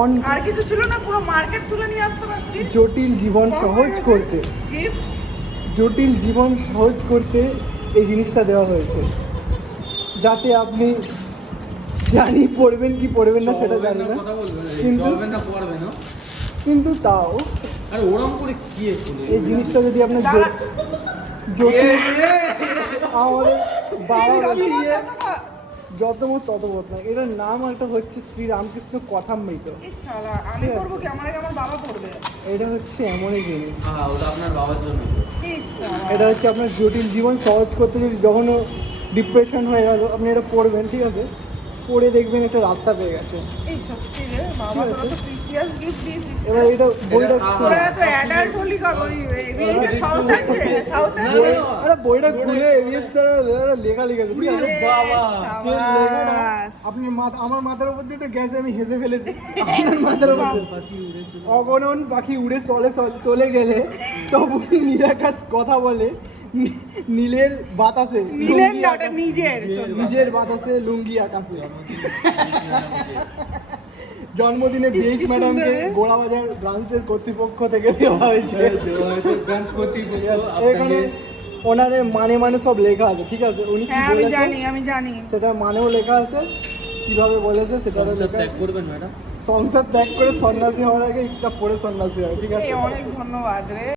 On আর কিছু ছিল না, পুরো মার্কেট তুলে নিয়ে আসতে পারতি। জটিল জীবন সহজ করতে, গিফট জটিল জীবন সহজ করতে এই জিনিসটা দেওয়া হয়েছে, যাতে আপনি জানি পড়বেন কি পড়বেন না সেটা জানি না, কিন্তু তাও এই জিনিসটা যদি আপনার জটিল, আমাদের বাবা যতমত ততমত না, এটার নাম একটা হচ্ছে শ্রী রামকৃষ্ণ কথামৃত। আমি পড়বো কি? আমার আগে আমার বাবা পড়বে। এটা হচ্ছে এমনই জিনিস, ওটা আপনার বাবার জন্য। এটা হচ্ছে আপনার জটিল জীবন সহজ করতে, যদি যখনও ডিপ্রেশন হয়ে গেল আপনি এটা পড়বেন, ঠিক আছে, পড়ে দেখবেন একটা রাস্তা পেয়ে গেছে। এই সত্যি রে, বাবা তোরা তো প্রিসিয়াস গিফট দিয়েছিস। এবার এটা বইটা তোরা তো অ্যাডাল্ট হলি কবে? এই যে সাউচানকে সাউচানকে আরে বইটা খুলে এবিএস দ্বারা লেখা লিখেছে, ঠিক আছে বাবা, যে লেখাটা আপনি আমার মাথার উপর দিয়ে তো গেছে, আমি হেসে ফেলেছি। আপনার মাথার উপর অগণন পাখি উড়ে চলে গেলে তবু নীলাকাশ কথা বলে, নীলের বাতাসে, নীলের না, ওটা নিজের নিজের বাতাসে লুঙ্গি আকাশে। জন্মদিনে বিএইচ ম্যাডামকে গোড়াবাজার ব্রাঞ্চের কর্তৃপক্ষ থেকে দেওয়া হয়েছে। এখানে ওনারে মানে সব লেখা আছে, ঠিক আছে, উনি কি বলেছে আমি জানি সেটা মানেও লেখা আছে, কিভাবে বলেছে সেটা লেখা। করবেন ম্যাডাম, সংসার ত্যাগ করে সন্ন্যাসী হওয়ার আগে একটা পড়ে সন্ন্যাসী হয়, ঠিক আছে। অনেক ধন্যবাদ রে।